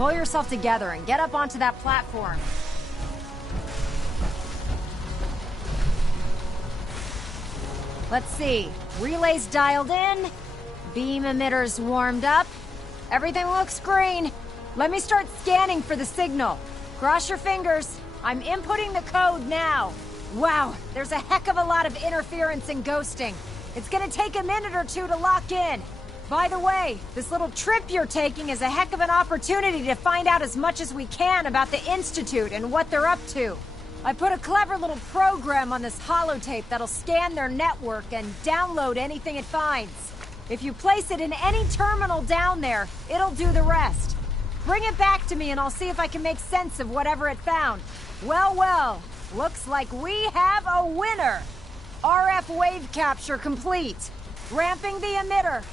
Pull yourself together and get up onto that platform. Let's see. Relays dialed in. Beam emitters warmed up. Everything looks green. Let me start scanning for the signal. Cross your fingers. I'm inputting the code now. Wow, there's a heck of a lot of interference and ghosting. It's gonna take a minute or two to lock in. By the way, this little trip you're taking is a heck of an opportunity to find out as much as we can about the Institute and what they're up to. I put a clever little program on this holotape that'll scan their network and download anything it finds. If you place it in any terminal down there, it'll do the rest. Bring it back to me and I'll see if I can make sense of whatever it found. Well, well, looks like we have a winner! RF wave capture complete. Ramping the emitter.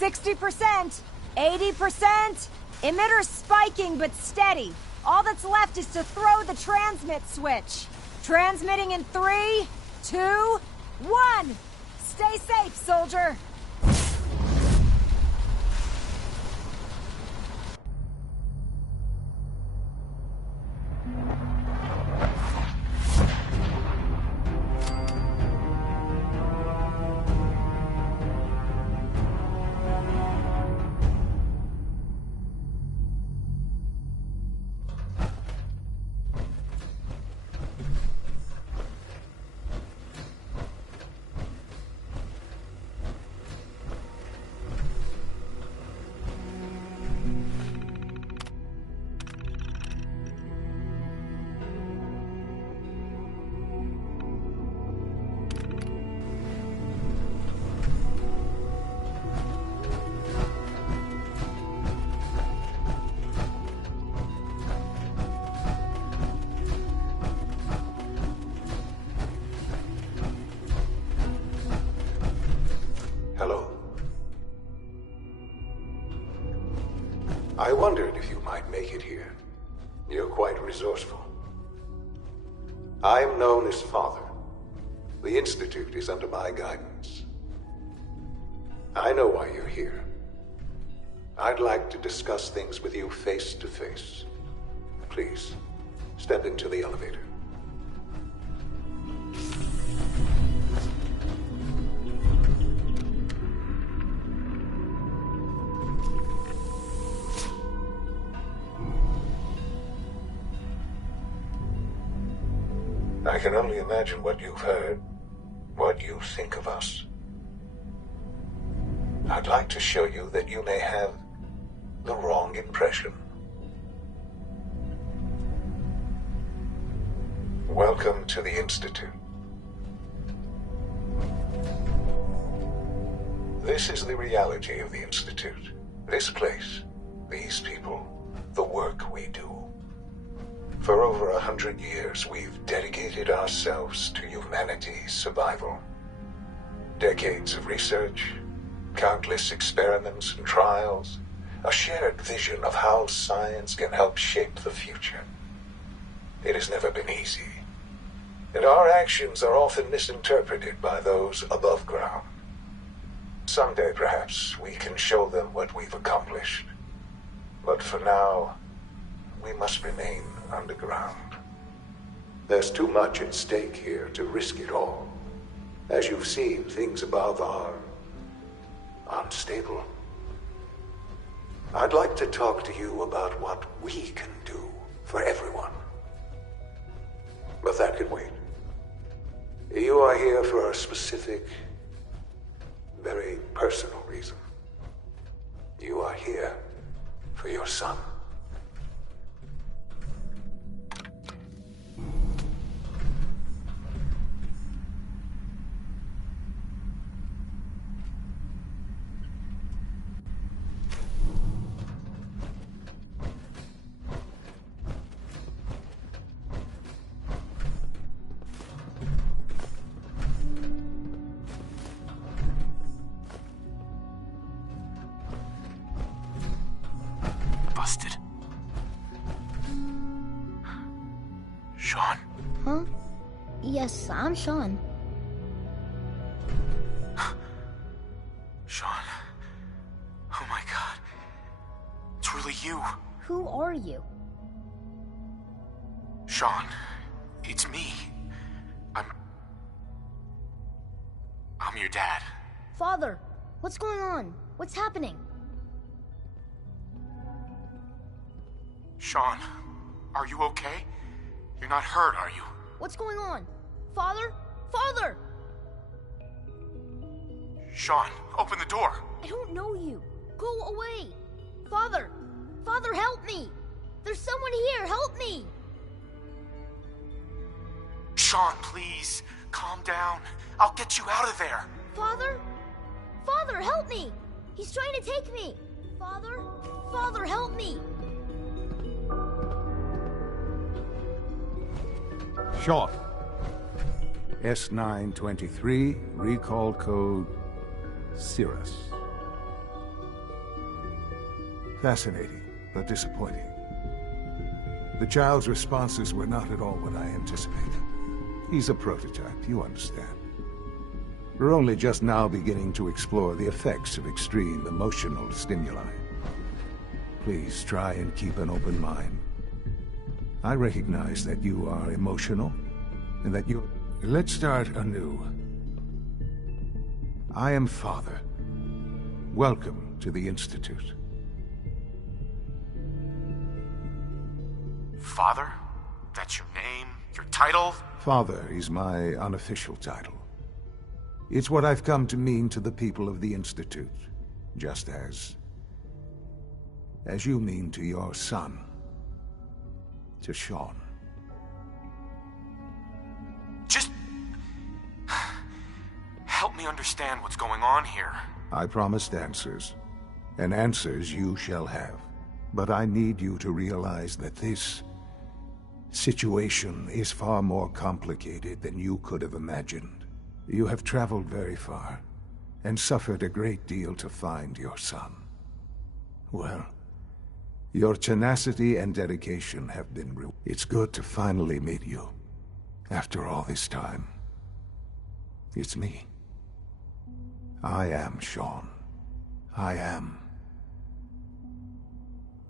60%, 80%. Emitter's spiking but steady. All that's left is to throw the transmit switch. Transmitting in 3, 2, 1. Stay safe, soldier. I wondered if you might make it here. You're quite resourceful. I'm known as Father. The Institute is under my guidance. I know why you're here. I'd like to discuss things with you face to face. Please, step into the elevator. I can only imagine what you've heard, what you think of us. I'd like to show you that you may have the wrong impression. Welcome to the Institute. This is the reality of the Institute. This place, these people, the work we do. For over 100 years, we've dedicated ourselves to humanity's survival. Decades of research, countless experiments and trials, a shared vision of how science can help shape the future. It has never been easy, and our actions are often misinterpreted by those above ground. Someday, perhaps, we can show them what we've accomplished. But for now, we must remain underground. There's too much at stake here to risk it all. As you've seen, things above are unstable. I'd like to talk to you about what we can do for everyone. But that can wait. You are here for a specific, very personal reason. You are here for your son. Busted. Sean? Huh? Yes, I'm Sean. Sean. Oh my god. It's really you. Who are you? Sean, it's me. I'm your dad. Father, what's going on? What's happening? Sean, are you okay? You're not hurt, are you? What's going on? Father? Father! Sean, open the door. I don't know you. Go away. Father! Father, help me! There's someone here, help me! Sean, please, calm down. I'll get you out of there. Father? Father, help me! He's trying to take me! Father? Father, help me! Sean. S923, recall code Cirrus. Fascinating, but disappointing. The child's responses were not at all what I anticipated. He's a prototype, you understand. We're only just now beginning to explore the effects of extreme emotional stimuli. Please try and keep an open mind. I recognize that you are emotional, and that you're... Let's start anew. I am Father. Welcome to the Institute. Father? That's your name? Your title? Father is my unofficial title. It's what I've come to mean to the people of the Institute, just as you mean to your son, to Sean. Just... help me understand what's going on here. I promised answers, and answers you shall have. But I need you to realize that this situation is far more complicated than you could have imagined. You have traveled very far, and suffered a great deal to find your son. Well, your tenacity and dedication have been rewarded. It's good to finally meet you, after all this time. It's me. I am Sean. I am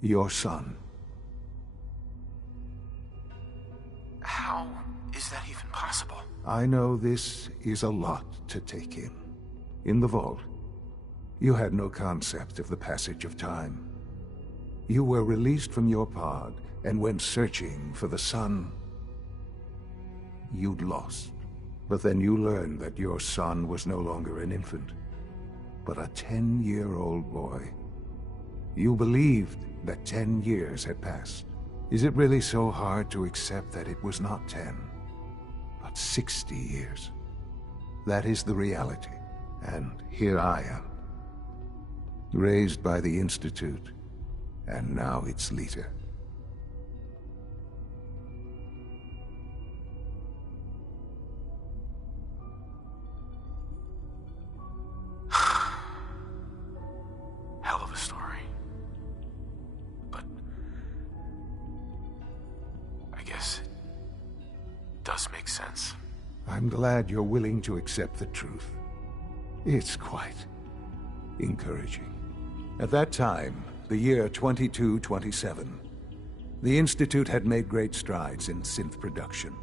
your son. How is that even possible? I know this is a lot to take in. In the vault, you had no concept of the passage of time. You were released from your pod and went searching for the son you'd lost. But then you learned that your son was no longer an infant, but a 10-year-old boy. You believed that 10 years had passed. Is it really so hard to accept that it was not 10, but 60 years? That is the reality, and here I am, raised by the Institute, and now its leader. Hell of a story. But I guess it does make sense. I'm glad you're willing to accept the truth. It's quite encouraging. At that time, the year 2227, the Institute had made great strides in synth production.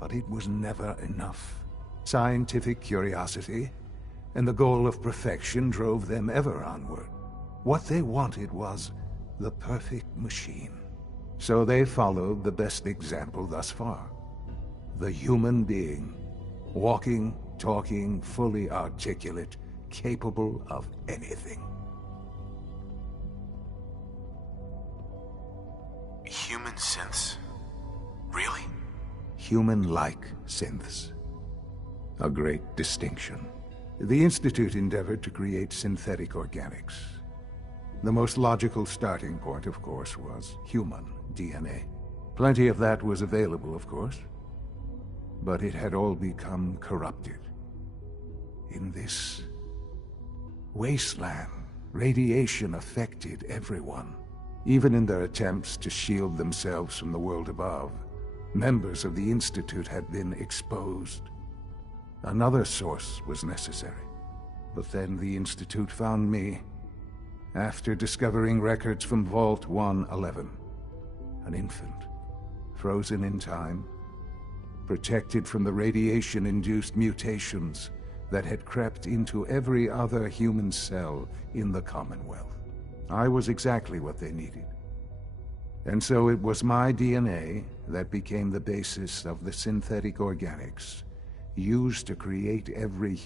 But it was never enough. Scientific curiosity and the goal of perfection drove them ever onward. What they wanted was the perfect machine. So they followed the best example thus far. The human being. Walking, talking, fully articulate, capable of anything. Human synths? Really? Human-like synths. A great distinction. The Institute endeavored to create synthetic organics. The most logical starting point, of course, was human DNA. Plenty of that was available, of course. But it had all become corrupted. In this wasteland, radiation affected everyone. Even in their attempts to shield themselves from the world above, members of the Institute had been exposed. Another source was necessary. But then the Institute found me, after discovering records from Vault 111. An infant, frozen in time, protected from the radiation-induced mutations that had crept into every other human cell in the Commonwealth. I was exactly what they needed. And so it was my DNA that became the basis of the synthetic organics used to create every...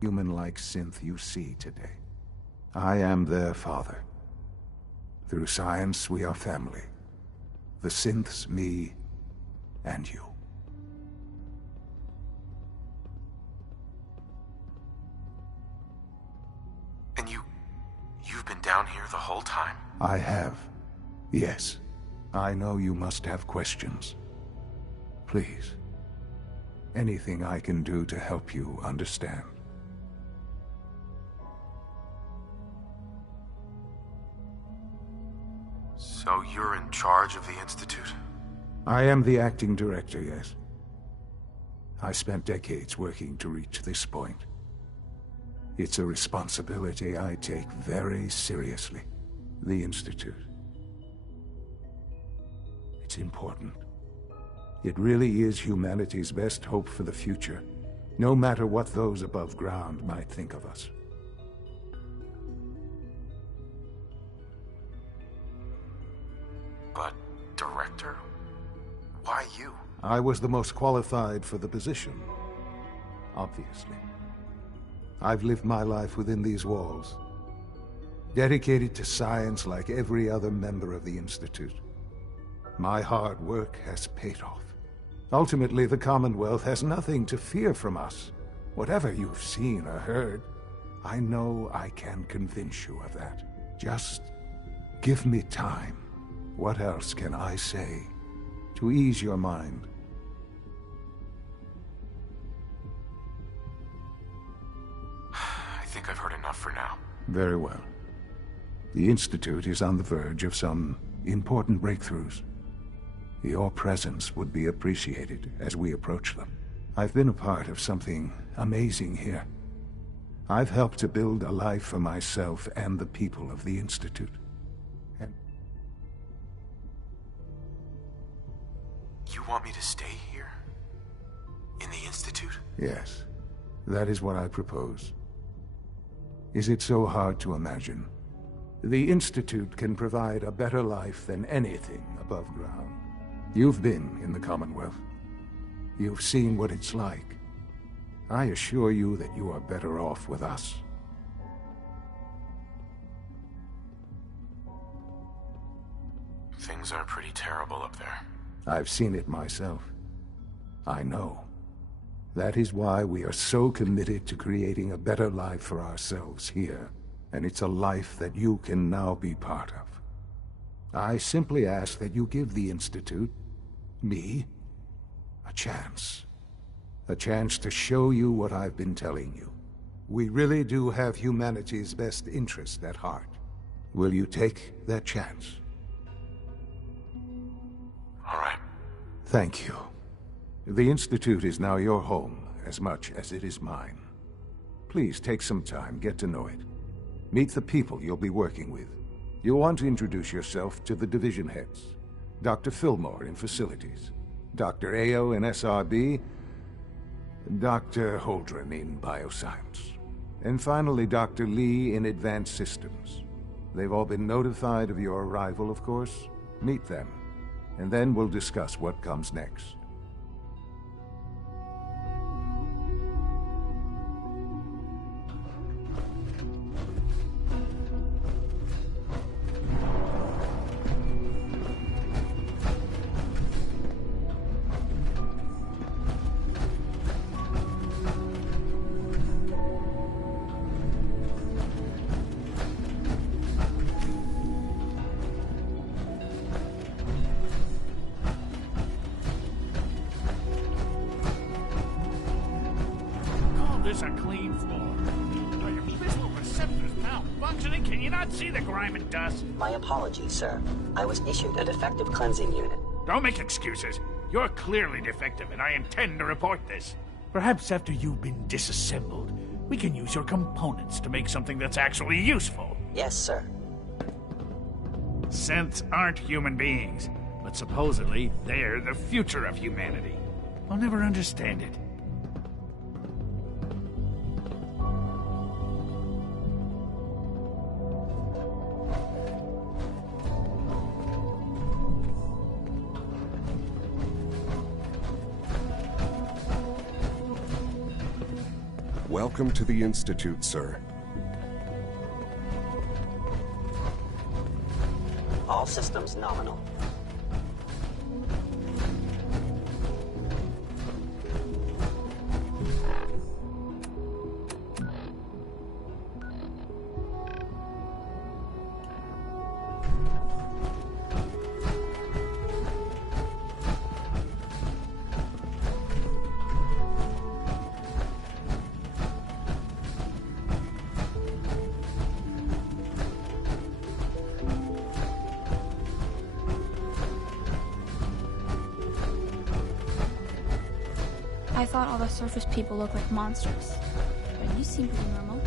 human-like synth you see today. I am their father. Through science, we are family. The synths, me, and you. And you've been down here the whole time? I have. Yes. I know you must have questions. Please. Anything I can do to help you understand. So you're in charge of the Institute? I am the acting director, yes. I spent decades working to reach this point. It's a responsibility I take very seriously. The Institute. It's important. It really is humanity's best hope for the future, no matter what those above ground might think of us. But, Director? Why you? I was the most qualified for the position, obviously. I've lived my life within these walls, dedicated to science like every other member of the Institute. My hard work has paid off. Ultimately, the Commonwealth has nothing to fear from us. Whatever you've seen or heard, I know I can convince you of that. Just give me time. What else can I say to ease your mind? I think I've heard enough for now. Very well. The Institute is on the verge of some important breakthroughs. Your presence would be appreciated as we approach them. I've been a part of something amazing here. I've helped to build a life for myself and the people of the Institute. And you want me to stay here? In the Institute? yes, that is what I propose. Is it so hard to imagine? The Institute can provide a better life than anything above ground. You've been in the Commonwealth. You've seen what it's like. I assure you that you are better off with us. Things are pretty terrible up there. I've seen it myself. I know. That is why we are so committed to creating a better life for ourselves here. And it's a life that you can now be part of. I simply ask that you give the Institute, me, a chance. A chance to show you what I've been telling you. We really do have humanity's best interest at heart. Will you take that chance? All right. Thank you. The Institute is now your home, as much as it is mine. Please take some time, get to know it. Meet the people you'll be working with. You'll want to introduce yourself to the division heads. Dr. Fillmore in Facilities, Dr. Ao in SRB, Dr. Holdren in Bioscience, and finally Dr. Lee in Advanced Systems. They've all been notified of your arrival, of course. Meet them, and then we'll discuss what comes next. This a clean floor. Are your visual receptors malfunctioning? Can you not see the grime and dust? My apologies, sir. I was issued a defective cleansing unit. Don't make excuses. You're clearly defective, and I intend to report this. Perhaps after you've been disassembled, we can use your components to make something that's actually useful. Yes, sir. Synths aren't human beings, but supposedly they're the future of humanity. I'll never understand it. Welcome to the Institute, sir. All systems nominal. I thought all the surface people looked like monsters, but you seem pretty normal.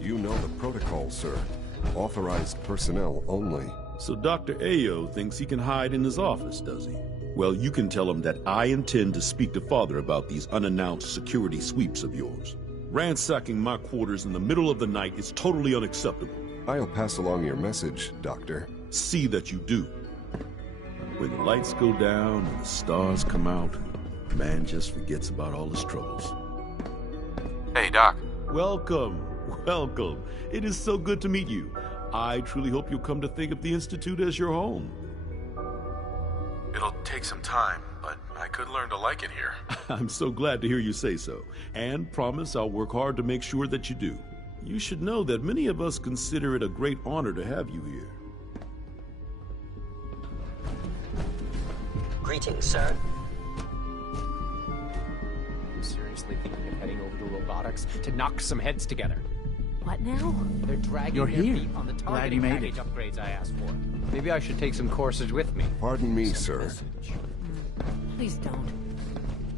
You know the protocol, sir. Authorized personnel only. So Dr. Ayo thinks he can hide in his office, does he? Well, you can tell him that I intend to speak to Father about these unannounced security sweeps of yours. Ransacking my quarters in the middle of the night is totally unacceptable. I'll pass along your message, Doctor. See that you do. When the lights go down and the stars come out, man just forgets about all his troubles. Hey, Doc. Welcome. Welcome. It is so good to meet you. I truly hope you'll come to think of the Institute as your home. It'll take some time, but I could learn to like it here. I'm so glad to hear you say so, and promise I'll work hard to make sure that you do. You should know that many of us consider it a great honor to have you here. Greetings, sir. I'm seriously thinking of heading over to robotics to knock some heads together. What now? They're dragging You're their here. feet on the Glad targeting you made package it. upgrades I asked for. Maybe I should take some courses with me. Pardon me, sir. Please don't.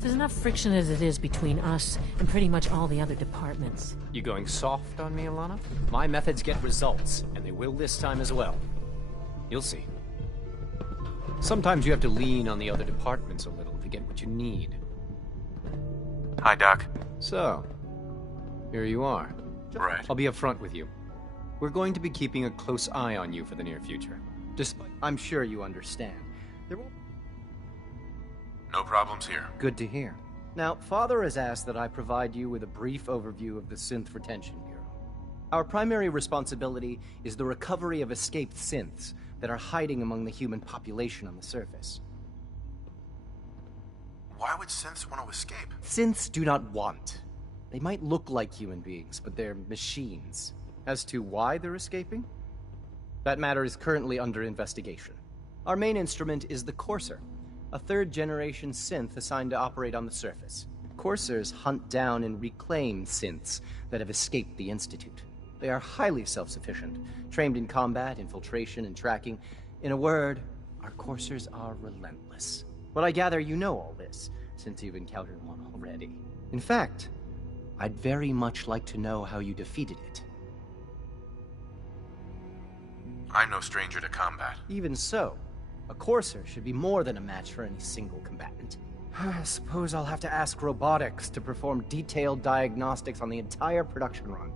There's enough friction as it is between us and pretty much all the other departments. You going soft on me, Alana? My methods get results, and they will this time as well. You'll see. Sometimes you have to lean on the other departments a little to get what you need. Hi, Doc. So, here you are. Right. I'll be upfront with you. We're going to be keeping a close eye on you for the near future. I'm sure you understand. There won't... No problems here. Good to hear. Now, Father has asked that I provide you with a brief overview of the Synth Retention Bureau. Our primary responsibility is the recovery of escaped synths that are hiding among the human population on the surface. Why would synths want to escape? Synths do not want. They might look like human beings, but they're machines. As to why they're escaping? That matter is currently under investigation. Our main instrument is the Courser, a third-generation synth assigned to operate on the surface. Coursers hunt down and reclaim synths that have escaped the Institute. They are highly self-sufficient, trained in combat, infiltration, and tracking. In a word, our Coursers are relentless. But I gather you know all this, since you've encountered one already. In fact, I'd very much like to know how you defeated it. I'm no stranger to combat. Even so, a Courser should be more than a match for any single combatant. I suppose I'll have to ask robotics to perform detailed diagnostics on the entire production run.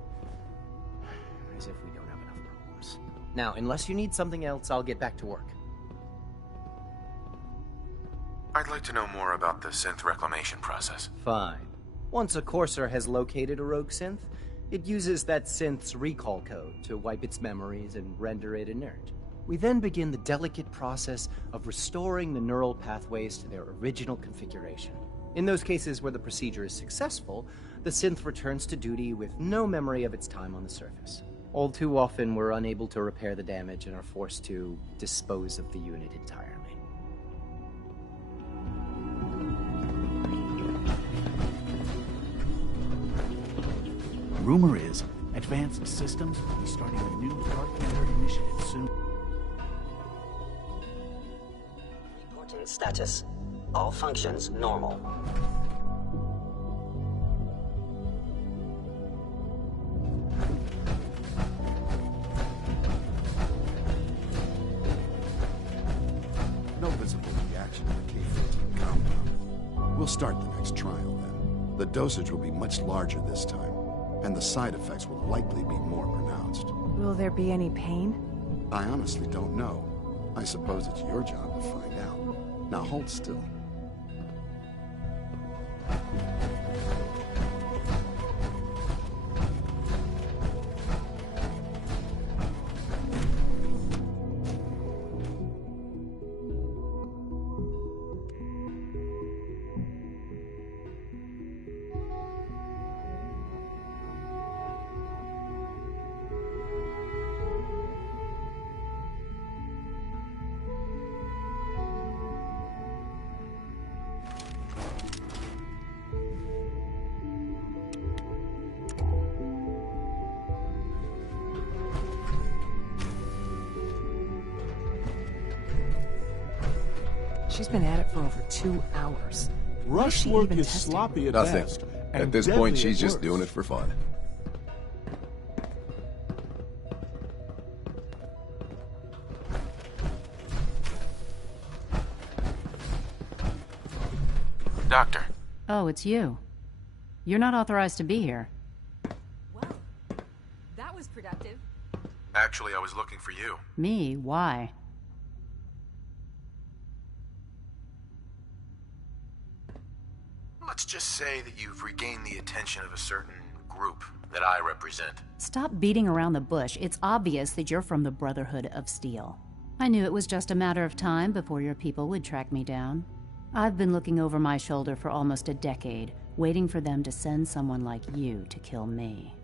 As if we don't have enough problems. Now, unless you need something else, I'll get back to work. I'd like to know more about the synth reclamation process. Fine. Once a Courser has located a rogue synth, It uses that synth's recall code to wipe its memories and render it inert. We then begin the delicate process of restoring the neural pathways to their original configuration. In those cases where the procedure is successful, the synth returns to duty with no memory of its time on the surface. All too often, we're unable to repair the damage and are forced to dispose of the unit entirely. Rumor is, Advanced Systems will be starting a new Dark Matter initiative soon. Reporting status. All functions normal. No visible reaction to the K-14 compound. We'll start the next trial then. The dosage will be much larger this time, and the side effects will likely be more pronounced. Will there be any pain? I honestly don't know. I suppose it's your job to find out. Now hold still. She's been at it for over 2 hours. Rush work is sloppy at Nothing. best. At this point, she's just doing it for fun. Doctor. Oh, it's you. You're not authorized to be here. Well, that was productive. Actually, I was looking for you. Me? Why? Let's just say that you've regained the attention of a certain group that I represent. Stop beating around the bush. It's obvious that you're from the Brotherhood of Steel. I knew it was just a matter of time before your people would track me down. I've been looking over my shoulder for almost a decade, waiting for them to send someone like you to kill me.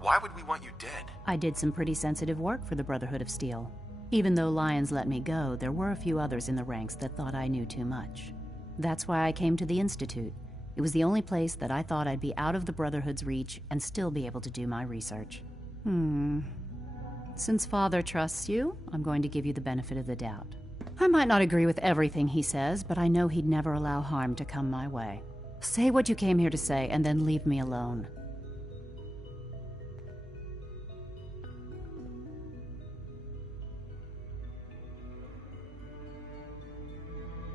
Why would we want you dead? I did some pretty sensitive work for the Brotherhood of Steel. Even though Lyons let me go, there were a few others in the ranks that thought I knew too much. That's why I came to the Institute. It was the only place that I thought I'd be out of the Brotherhood's reach and still be able to do my research. Since Father trusts you, I'm going to give you the benefit of the doubt. I might not agree with everything he says, but I know he'd never allow harm to come my way. Say what you came here to say, and then leave me alone.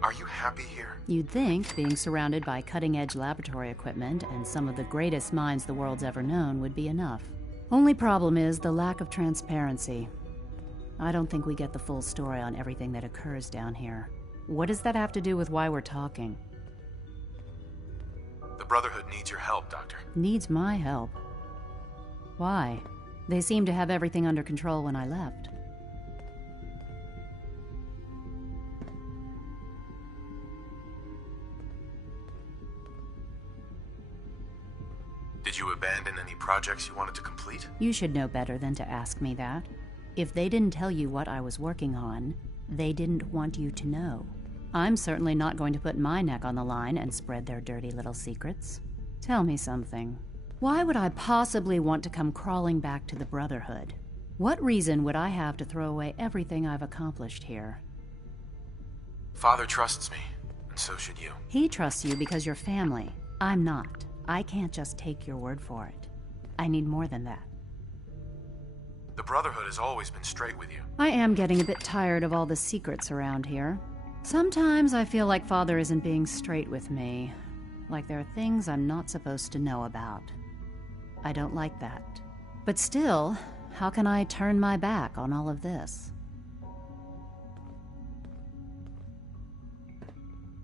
Are you happy here? You'd think being surrounded by cutting-edge laboratory equipment and some of the greatest minds the world's ever known would be enough. Only problem is the lack of transparency. I don't think we get the full story on everything that occurs down here. What does that have to do with why we're talking? The Brotherhood needs your help, Doctor. Needs my help? Why? They seemed to have everything under control when I left. Did you abandon any projects you wanted to complete? You should know better than to ask me that. If they didn't tell you what I was working on, they didn't want you to know. I'm certainly not going to put my neck on the line and spread their dirty little secrets. Tell me something. Why would I possibly want to come crawling back to the Brotherhood? What reason would I have to throw away everything I've accomplished here? Father trusts me, and so should you. He trusts you because you're family. I'm not. I can't just take your word for it. I need more than that. The Brotherhood has always been straight with you. I am getting a bit tired of all the secrets around here. Sometimes I feel like Father isn't being straight with me. Like there are things I'm not supposed to know about. I don't like that. But still, how can I turn my back on all of this?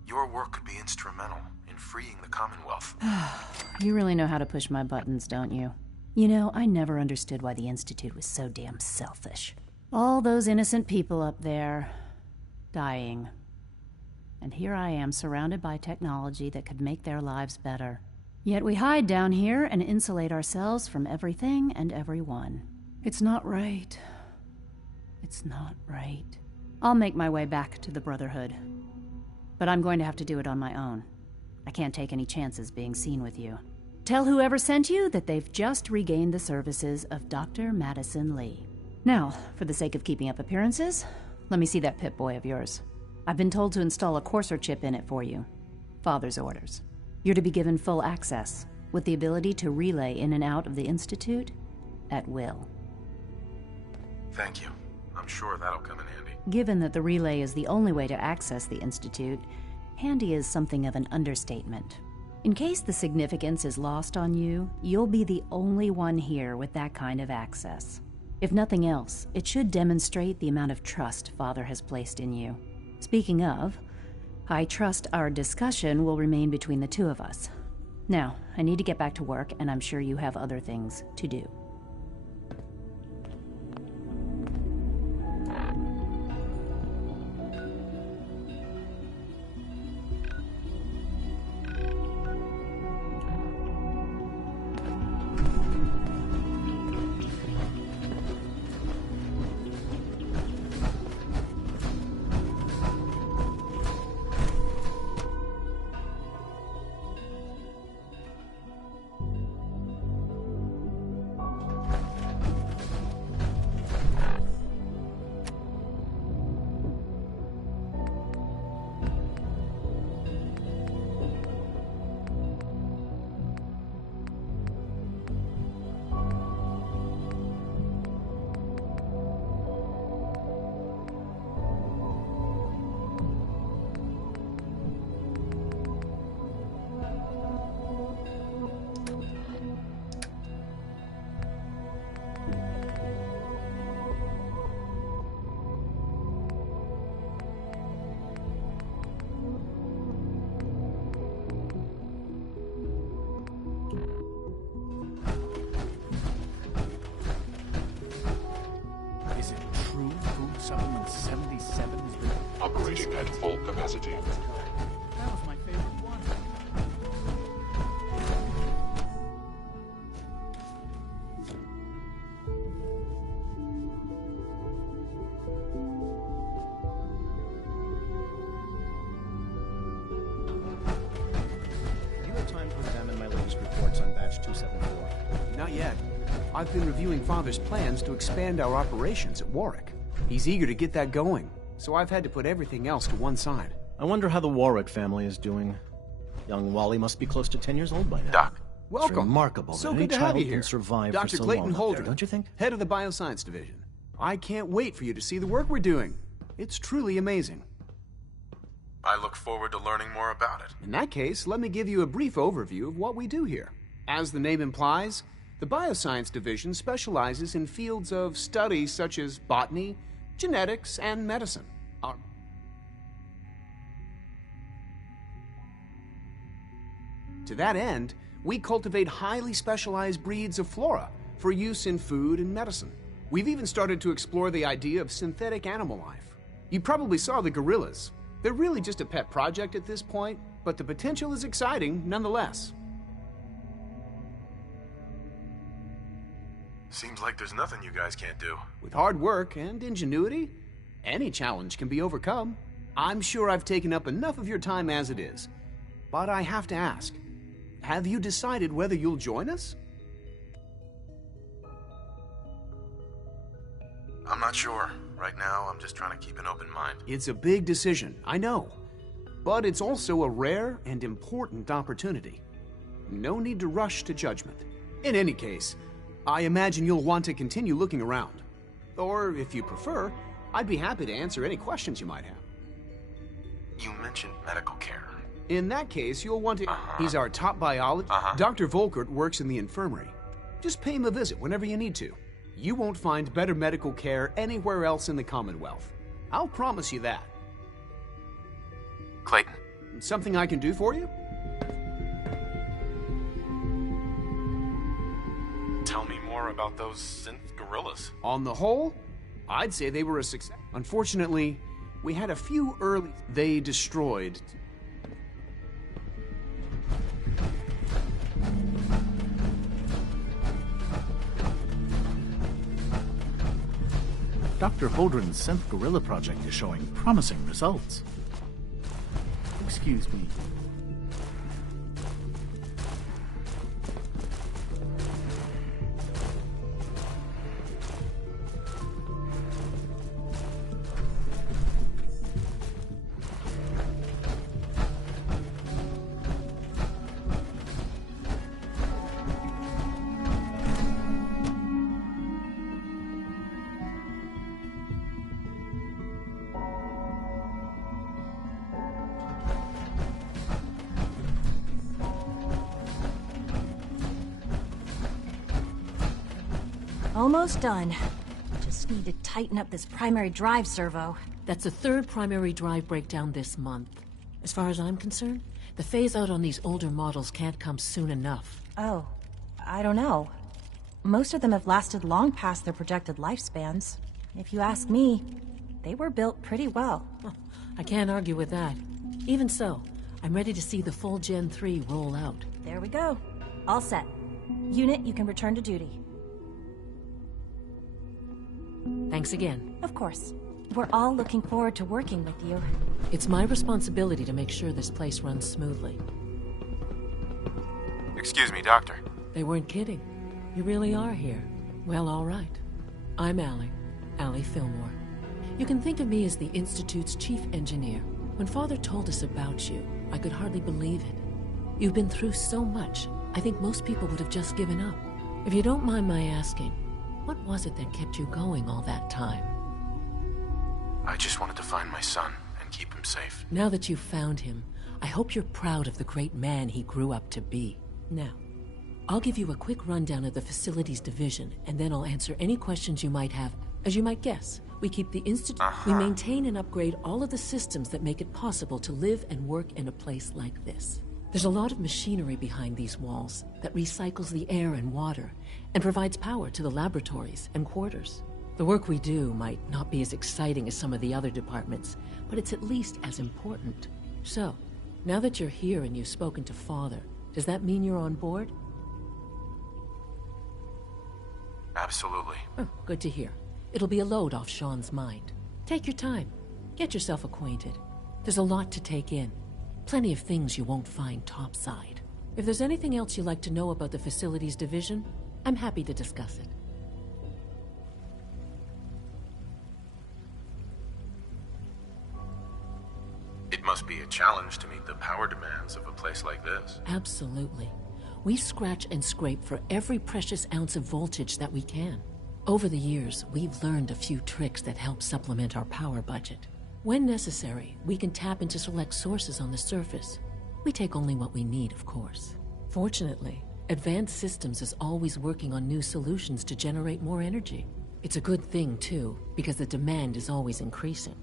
Your work could be instrumental in freeing freeing the Commonwealth. You really know how to push my buttons, don't you? You know, I never understood why the Institute was so damn selfish. All those innocent people up there, dying. And here I am, surrounded by technology that could make their lives better. Yet we hide down here and insulate ourselves from everything and everyone. It's not right. It's not right. I'll make my way back to the Brotherhood. But I'm going to have to do it on my own. I can't take any chances being seen with you. Tell whoever sent you that they've just regained the services of Dr. Madison Lee. Now, for the sake of keeping up appearances, let me see that Pip-Boy of yours. I've been told to install a Courser chip in it for you. Father's orders. You're to be given full access, with the ability to relay in and out of the Institute at will. Thank you. I'm sure that'll come in handy. Given that the relay is the only way to access the Institute, handy is something of an understatement. In case the significance is lost on you, you'll be the only one here with that kind of access. If nothing else, it should demonstrate the amount of trust Father has placed in you. Speaking of, I trust our discussion will remain between the two of us. Now, I need to get back to work, and I'm sure you have other things to do. Supplement 77 has been operating at full capacity. That was my favorite one. Do you have time to examine my latest reports on Batch 274? Not yet. I've been reviewing Father's plans to expand our operations at Warwick. He's eager to get that going, so I've had to put everything else to one side. I wonder how the Warwick family is doing. Young Wally must be close to 10 years old by now. Doc. Welcome. It's remarkable So that any good to have child you here. can survive Dr. for so Clayton long up Holder, there, don't you think? Head of the Bioscience Division. I can't wait for you to see the work we're doing. It's truly amazing. I look forward to learning more about it. In that case, let me give you a brief overview of what we do here. As the name implies, the Bioscience Division specializes in fields of study such as botany, genetics, and medicine. To that end, we cultivate highly specialized breeds of flora for use in food and medicine. We've even started to explore the idea of synthetic animal life. You probably saw the gorillas. They're really just a pet project at this point, but the potential is exciting nonetheless. Seems like there's nothing you guys can't do. With hard work and ingenuity, any challenge can be overcome. I'm sure I've taken up enough of your time as it is. But I have to ask, have you decided whether you'll join us? I'm not sure. Right now, I'm just trying to keep an open mind. It's a big decision, I know. But it's also a rare and important opportunity. No need to rush to judgment. In any case, I imagine you'll want to continue looking around. Or, if you prefer, I'd be happy to answer any questions you might have. You mentioned medical care. In that case, you'll want to... He's our top biologist. Dr. Volkert works in the infirmary. Just pay him a visit whenever you need to. You won't find better medical care anywhere else in the Commonwealth. I'll promise you that. Clayton. Something I can do for you? more about those synth gorillas? On the whole, I'd say they were a success. Unfortunately, we had a few early... They destroyed... Dr. Holdren's synth gorilla project is showing promising results. Excuse me. Almost done. Just need to tighten up this primary drive servo. That's the third primary drive breakdown this month. As far as I'm concerned, the phase-out on these older models can't come soon enough. Oh, I don't know. Most of them have lasted long past their projected lifespans. If you ask me, they were built pretty well. I can't argue with that. Even so, I'm ready to see the full Gen 3 roll out. There we go. All set. Unit, you can return to duty. Thanks again. Of course. We're all looking forward to working with you. It's my responsibility to make sure this place runs smoothly. Excuse me, Doctor. They weren't kidding. You really are here. Well, all right. I'm Allie Fillmore. You can think of me as the Institute's chief engineer. When Father told us about you, I could hardly believe it. You've been through so much, I think most people would have just given up. If you don't mind my asking, what was it that kept you going all that time? I just wanted to find my son and keep him safe. Now that you've found him, I hope you're proud of the great man he grew up to be. Now, I'll give you a quick rundown of the Facilities Division, and then I'll answer any questions you might have. As you might guess, we keep the Institute... We maintain and upgrade all of the systems that make it possible to live and work in a place like this. There's a lot of machinery behind these walls that recycles the air and water and provides power to the laboratories and quarters. The work we do might not be as exciting as some of the other departments, but it's at least as important. So, now that you're here and you've spoken to Father, does that mean you're on board? Absolutely. Oh, good to hear. It'll be a load off Sean's mind. Take your time. Get yourself acquainted. There's a lot to take in. Plenty of things you won't find topside. If there's anything else you'd like to know about the Facilities Division, I'm happy to discuss it. It must be a challenge to meet the power demands of a place like this. Absolutely. We scratch and scrape for every precious ounce of voltage that we can. Over the years, we've learned a few tricks that help supplement our power budget. When necessary, we can tap into select sources on the surface. We take only what we need, of course. Fortunately, Advanced Systems is always working on new solutions to generate more energy. It's a good thing, too, because the demand is always increasing.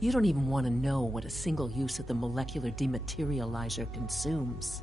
You don't even want to know what a single use of the molecular dematerializer consumes.